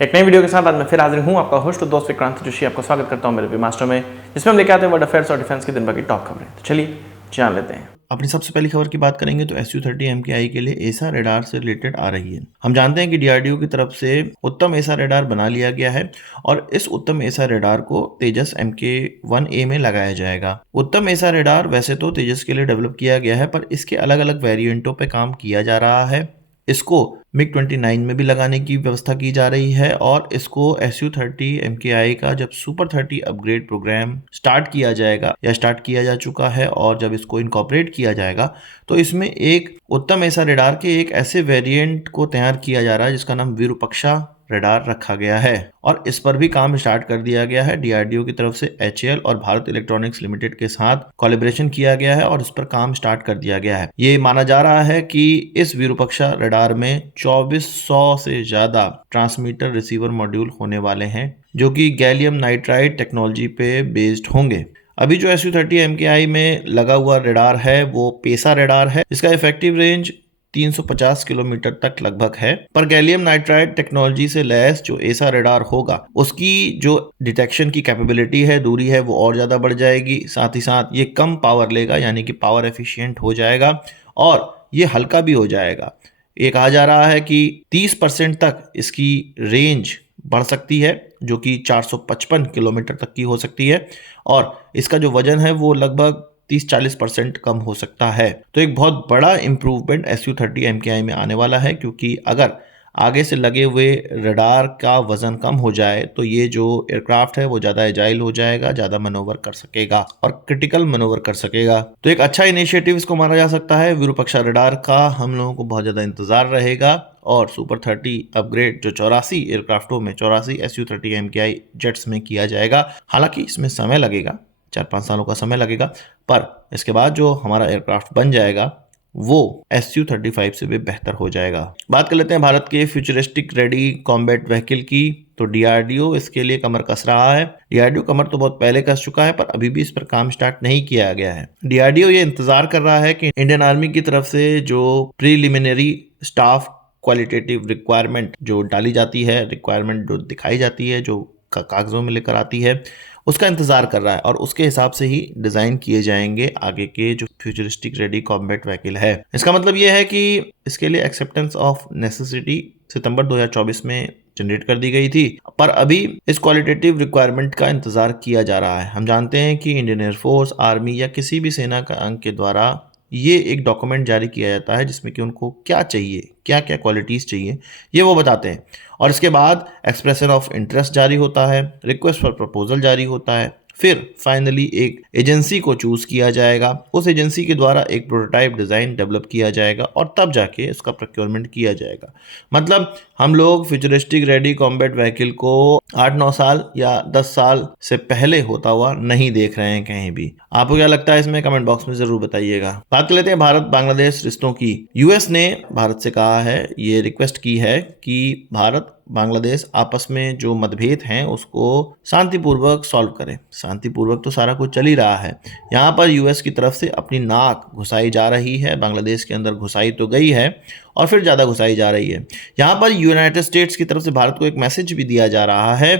एक नई वीडियो के साथ आज मैं फिर हाजिर हूँ, आपका होस्ट और दोस्त विक्रांत जोशी। आपको स्वागत करता हूँ मेरे वी मास्टर में, जिसमें हम लेके आते हैं वर्ल्ड अफेयर्स और डिफेंस की दिन भर की टॉप खबरें। तो चलिए जान लेते हैं। अपनी सबसे पहली खबर की बात करेंगे तो Su-30 MKI के लिए एसा रडार से रिलेटेड आ रही है। हम जानते हैं कि DRDO की तरफ से उत्तम एसा रडार बना लिया गया है और इस उत्तम एसा रडार को तेजस Mk-1A में लगाया जाएगा। उत्तम एसा रडार वैसे तो तेजस के लिए डेवलप किया गया है, पर इसके अलग अलग वेरिएंटों पे काम किया जा रहा है। इसको MiG-29 में भी लगाने की व्यवस्था की जा रही है और इसको Su-30 MKI का जब सुपर 30 अपग्रेड प्रोग्राम स्टार्ट किया जाएगा या स्टार्ट किया जा चुका है और जब इसको इनकॉर्पोरेट किया जाएगा तो इसमें एक उत्तम एसा रडार के एक ऐसे वेरिएंट को तैयार किया जा रहा है जिसका नाम विरूपक्षा रडार रखा गया है और इस पर भी काम स्टार्ट कर दिया गया है। DRDO की तरफ से HAL और भारत इलेक्ट्रॉनिक्स लिमिटेड के साथ कोलैबोरेशन किया गया है और इस पर काम स्टार्ट कर दिया गया है। ये माना जा रहा है कि इस विरूपक्षा रडार में 2400 से ज्यादा ट्रांसमीटर रिसीवर मॉड्यूल होने वाले हैं जो कि गैलियम नाइट्राइड टेक्नोलॉजी पे बेस्ड होंगे। अभी जो Su-30 MKI में लगा हुआ रडार है वो पेसा रडार है, जिसका इफेक्टिव रेंज 350 किलोमीटर तक लगभग है, पर गैलियम नाइट्राइड टेक्नोलॉजी से लैस जो एसा रडार होगा उसकी जो डिटेक्शन की कैपेबिलिटी है, दूरी है, वो और ज़्यादा बढ़ जाएगी। साथ ही साथ ये कम पावर लेगा, यानी कि पावर एफिशिएंट हो जाएगा और ये हल्का भी हो जाएगा। ये कहा जा रहा है कि 30% तक इसकी रेंज बढ़ सकती है जो कि 455 किलोमीटर तक की हो सकती है और इसका जो वजन है वो लगभग 30-40% कम हो सकता है। तो एक बहुत बड़ा इम्प्रूवमेंट Su-30 MKI में आने वाला है, क्योंकि अगर आगे से लगे हुए रडार का वजन कम हो जाए तो ये जो एयरक्राफ्ट है वो ज़्यादा एजाइल हो जाएगा, ज़्यादा मैनोवर कर सकेगा और क्रिटिकल मैनोवर कर सकेगा। तो एक अच्छा इनिशिएटिव इसको माना जा सकता है। विरूपक्षा रडार का हम लोगों को बहुत ज़्यादा इंतजार रहेगा और सुपर 30 अपग्रेड जो 84 एयरक्राफ्टों में 84 Su-30 MKI जेट्स में किया जाएगा। हालांकि इसमें समय लगेगा, 4-5 सालों का समय लगेगा, पर इसके बाद जो हमारा एयरक्राफ्ट बन जाएगा वो Su-35 से भी बेहतर हो जाएगा। बात कर लेते हैं भारत के फ्यूचरिस्टिक रेडी कॉम्बैट व्हीकल की। तो DRDO इसके लिए कमर कस रहा है। DRDO कमर तो बहुत पहले कस चुका है, पर अभी भी इस पर काम स्टार्ट नहीं किया गया है। DRDO ये इंतजार कर रहा है कि इंडियन आर्मी की तरफ से जो प्रीलिमिनरी स्टाफ क्वालिटेटिव रिक्वायरमेंट जो डाली जाती है, रिक्वायरमेंट जो दिखाई जाती है, जो कागजों में लेकर आती है, उसका इंतजार कर रहा है और उसके हिसाब से ही डिजाइन किए जाएंगे आगे के जो फ्यूचरिस्टिक रेडी कॉम्बैट व्हीकल है। इसका मतलब यह है कि इसके लिए एक्सेप्टेंस ऑफ नेसेसिटी सितंबर 2024 में जनरेट कर दी गई थी, पर अभी इस क्वालिटेटिव रिक्वायरमेंट का इंतजार किया जा रहा है। हम जानते हैं कि इंडियन एयरफोर्स, आर्मी या किसी भी सेना का अंग के द्वारा ये एक डॉक्यूमेंट जारी किया जाता है जिसमें कि उनको क्या चाहिए, क्या क्या क्वालिटीज़ चाहिए, ये वो बताते हैं और इसके बाद एक्सप्रेशन ऑफ इंटरेस्ट जारी होता है, रिक्वेस्ट फॉर प्रपोजल जारी होता है, फिर फाइनली एक एजेंसी को चूज किया जाएगा। उस एजेंसी के द्वारा एक प्रोटोटाइप डिज़ाइन डेवलप किया जाएगा और तब जाके इसका प्रोक्योरमेंट किया जाएगा। मतलब हम लोग फ्यूचरिस्टिक रेडी कॉम्बैट व्हीकल को 8-9 साल या 10 साल से पहले होता हुआ नहीं देख रहे हैं कहीं भी। आपको क्या लगता है इसमें कमेंट बॉक्स में जरूर बताइएगा। बात कर लेते हैं भारत बांग्लादेश रिश्तों की। यूएस ने भारत से कहा है, ये रिक्वेस्ट की है कि भारत बांग्लादेश आपस में जो मतभेद हैं उसको शांतिपूर्वक सॉल्व करें। शांतिपूर्वक तो सारा कुछ चल ही रहा है। यहाँ पर यूएस की तरफ से अपनी नाक घुसाई जा रही है, बांग्लादेश के अंदर घुसाई तो गई है और फिर ज़्यादा घुसाई जा रही है। यहाँ पर यूनाइटेड स्टेट्स की तरफ से भारत को एक मैसेज भी दिया जा रहा है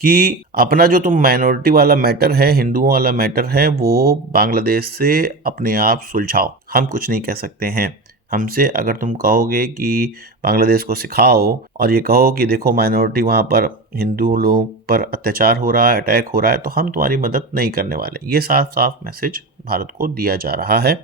कि अपना जो तुम माइनॉरिटी वाला मैटर है, हिंदुओं वाला मैटर है, वो बांग्लादेश से अपने आप सुलझाओ, हम कुछ नहीं कह सकते हैं। हमसे अगर तुम कहोगे कि बांग्लादेश को सिखाओ और ये कहो कि देखो माइनॉरिटी वहाँ पर हिंदू लोगों पर अत्याचार हो रहा है, अटैक हो रहा है, तो हम तुम्हारी मदद नहीं करने वाले। ये साफ साफ मैसेज भारत को दिया जा रहा है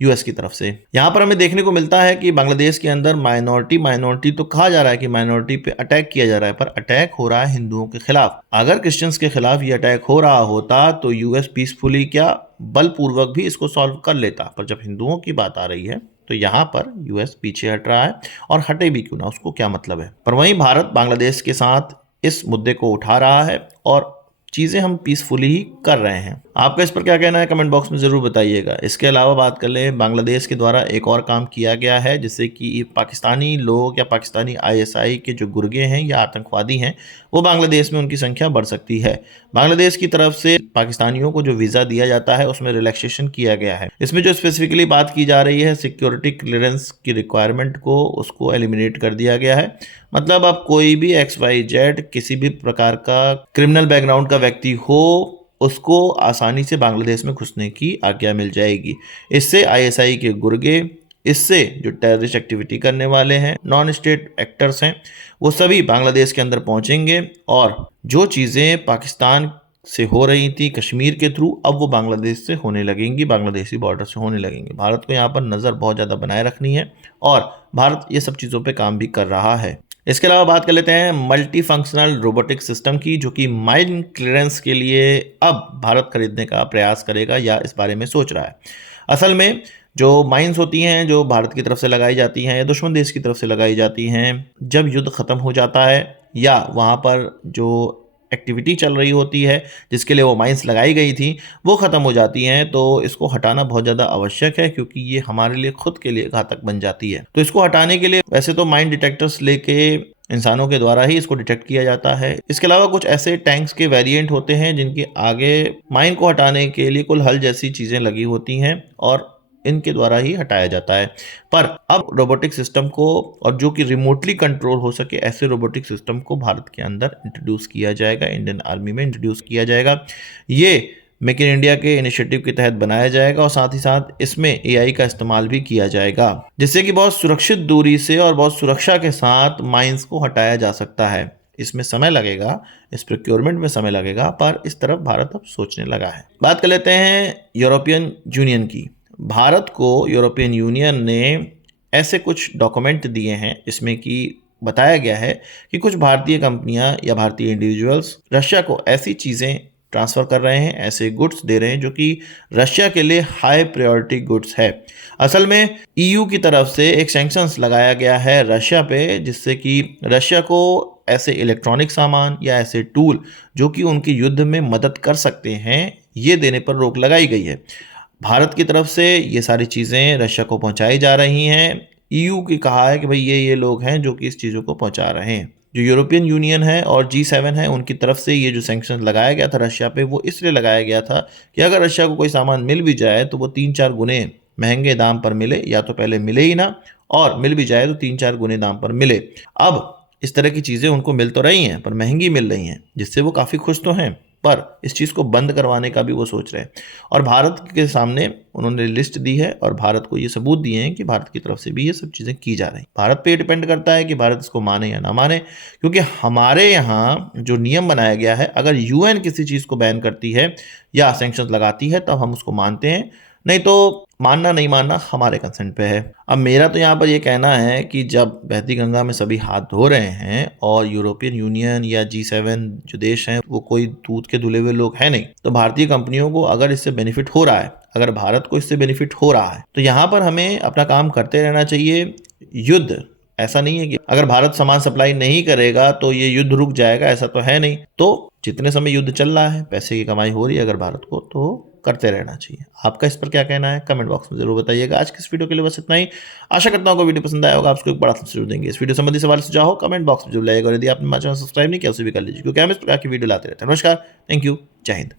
यूएस की तरफ से। यहाँ पर हमें देखने को मिलता है कि बांग्लादेश के अंदर माइनॉरिटी तो कहा जा रहा है कि माइनॉरिटी पे अटैक किया जा रहा है, पर अटैक हो रहा है हिंदुओं के खिलाफ। अगर क्रिश्चियंस के खिलाफ ये अटैक हो रहा होता तो यूएस पीसफुली क्या बलपूर्वक भी इसको सॉल्व कर लेता, पर जब हिंदुओं की बात आ रही है तो यहाँ पर यूएस पीछे हट रहा है और हटे भी क्यों ना, उसको क्या मतलब है। पर वहीं भारत बांग्लादेश के साथ इस मुद्दे को उठा रहा है और चीज़ें हम पीसफुली ही कर रहे हैं। आपका इस पर क्या कहना है कमेंट बॉक्स में ज़रूर बताइएगा। इसके अलावा बात कर लें, बांग्लादेश के द्वारा एक और काम किया गया है जिससे कि पाकिस्तानी लोग या पाकिस्तानी आईएसआई के जो गुर्गे हैं या आतंकवादी हैं वो बांग्लादेश में उनकी संख्या बढ़ सकती है। बांग्लादेश की तरफ से पाकिस्तानियों को जो वीज़ा दिया जाता है उसमें रिलैक्सेशन किया गया है। इसमें जो स्पेसिफिकली बात की जा रही है सिक्योरिटी क्लियरेंस की रिक्वायरमेंट को, उसको एलिमिनेट कर दिया गया है। मतलब अब कोई भी XYZ किसी भी प्रकार का क्रिमिनल बैकग्राउंड का व्यक्ति हो उसको आसानी से बांग्लादेश में घुसने की आज्ञा मिल जाएगी। इससे आईएसआई के गुर्गे, इससे जो टेररिस्ट एक्टिविटी करने वाले हैं, नॉन स्टेट एक्टर्स हैं, वो सभी बांग्लादेश के अंदर पहुंचेंगे और जो चीज़ें पाकिस्तान से हो रही थी कश्मीर के थ्रू अब वो बांग्लादेश से होने लगेंगी, बांग्लादेशी बॉर्डर से होने लगेंगी। भारत को यहाँ पर नज़र बहुत ज़्यादा बनाए रखनी है और भारत ये सब चीज़ों पे काम भी कर रहा है। इसके अलावा बात कर लेते हैं मल्टी फंक्शनल रोबोटिक सिस्टम की, जो कि माइन क्लियरेंस के लिए अब भारत खरीदने का प्रयास करेगा या इस बारे में सोच रहा है। असल में जो माइंस होती हैं जो भारत की तरफ से लगाई जाती हैं या दुश्मन देश की तरफ से लगाई जाती हैं, जब युद्ध ख़त्म हो जाता है या वहाँ पर जो एक्टिविटी चल रही होती है जिसके लिए वो माइंस लगाई गई थी वो ख़त्म हो जाती हैं, तो इसको हटाना बहुत ज़्यादा आवश्यक है क्योंकि ये हमारे लिए खुद के लिए घातक बन जाती है। तो इसको हटाने के लिए वैसे तो माइन डिटेक्टर्स लेके इंसानों के द्वारा ही इसको डिटेक्ट किया जाता है। इसके अलावा कुछ ऐसे टैंक्स के वेरिएंट होते हैं जिनके आगे माइन को हटाने के लिए कुल हल जैसी चीज़ें लगी होती हैं और इनके द्वारा ही हटाया जाता है। पर अब रोबोटिक सिस्टम को, और जो कि रिमोटली कंट्रोल हो सके, ऐसे रोबोटिक सिस्टम को भारत के अंदर इंट्रोड्यूस किया जाएगा, इंडियन आर्मी में इंट्रोड्यूस किया जाएगा। ये मेक इन इंडिया के इनिशिएटिव के तहत बनाया जाएगा और साथ ही साथ इसमें AI का इस्तेमाल भी किया जाएगा जिससे कि बहुत सुरक्षित दूरी से और बहुत सुरक्षा के साथ माइंस को हटाया जा सकता है। इसमें समय लगेगा, इस प्रोक्योरमेंट में समय लगेगा, पर इस तरफ भारत अब सोचने लगा है। बात कर लेते हैं यूरोपियन यूनियन की। भारत को यूरोपियन यूनियन ने ऐसे कुछ डॉक्यूमेंट दिए हैं जिसमें कि बताया गया है कि कुछ भारतीय कंपनियां या भारतीय इंडिविजुअल्स रशिया को ऐसी चीज़ें ट्रांसफ़र कर रहे हैं, ऐसे गुड्स दे रहे हैं जो कि रशिया के लिए हाई प्रायोरिटी गुड्स है। असल में EU की तरफ से एक सैंक्शंस लगाया गया है रशिया पे जिससे कि रशिया को ऐसे इलेक्ट्रॉनिक सामान या ऐसे टूल जो कि उनके युद्ध में मदद कर सकते हैं ये देने पर रोक लगाई गई है। भारत की तरफ से ये सारी चीज़ें रशिया को पहुंचाई जा रही हैं। EU की कहा है कि भाई ये लोग हैं जो कि इस चीज़ों को पहुंचा रहे हैं। जो यूरोपियन यूनियन है और G7 है उनकी तरफ से ये जो सैंक्शन लगाया गया था रशिया पे वो इसलिए लगाया गया था कि अगर रशिया को कोई सामान मिल भी जाए तो वो 3-4 गुने महंगे दाम पर मिले, या तो पहले मिले ही ना और मिल भी जाए तो 3-4 गुने दाम पर मिले। अब इस तरह की चीज़ें उनको मिल तो रही हैं पर महंगी मिल रही हैं जिससे वो काफ़ी खुश तो हैं, पर इस चीज़ को बंद करवाने का भी वो सोच रहे हैं और भारत के सामने उन्होंने लिस्ट दी है और भारत को ये सबूत दिए हैं कि भारत की तरफ से भी ये सब चीज़ें की जा रही। भारत पे डिपेंड करता है कि भारत इसको माने या ना माने, क्योंकि हमारे यहाँ जो नियम बनाया गया है अगर UN किसी चीज़ को बैन करती है या सैंक्शंस लगाती है तब हम उसको मानते हैं, नहीं तो मानना नहीं मानना हमारे कंसेंट पे है। अब मेरा तो यहाँ पर ये कहना है कि जब बहती गंगा में सभी हाथ धो रहे हैं और यूरोपियन यूनियन या G7 जो देश हैं वो कोई दूध के धुले हुए लोग हैं नहीं, तो भारतीय कंपनियों को अगर इससे बेनिफिट हो रहा है, अगर भारत को इससे बेनिफिट हो रहा है तो यहाँ पर हमें अपना काम करते रहना चाहिए। युद्ध ऐसा नहीं है कि अगर भारत सामान सप्लाई नहीं करेगा तो ये युद्ध रुक जाएगा, ऐसा तो है नहीं। तो जितने समय युद्ध चल रहा है पैसे की कमाई हो रही है अगर भारत को, तो करते रहना चाहिए। आपका इस पर क्या कहना है कमेंट बॉक्स में जरूर बताइएगा। आज की इस वीडियो के लिए बस इतना ही। आशा करता हूँ वीडियो पसंद आया होगा, आपको एक बड़ा जरूर देंगे। इस वीडियो संबंधी सवाल सुझाव हो कमेंट बॉक्स में जरूर लाइएगा और यदि आपने हमारे चैनल सब्सक्राइब नहीं किया उसे भी कर लीजिए क्योंकि हम इस प्रकार की वीडियो लाते रहते हैं। नमस्कार, थैंक यू, जय हिंद।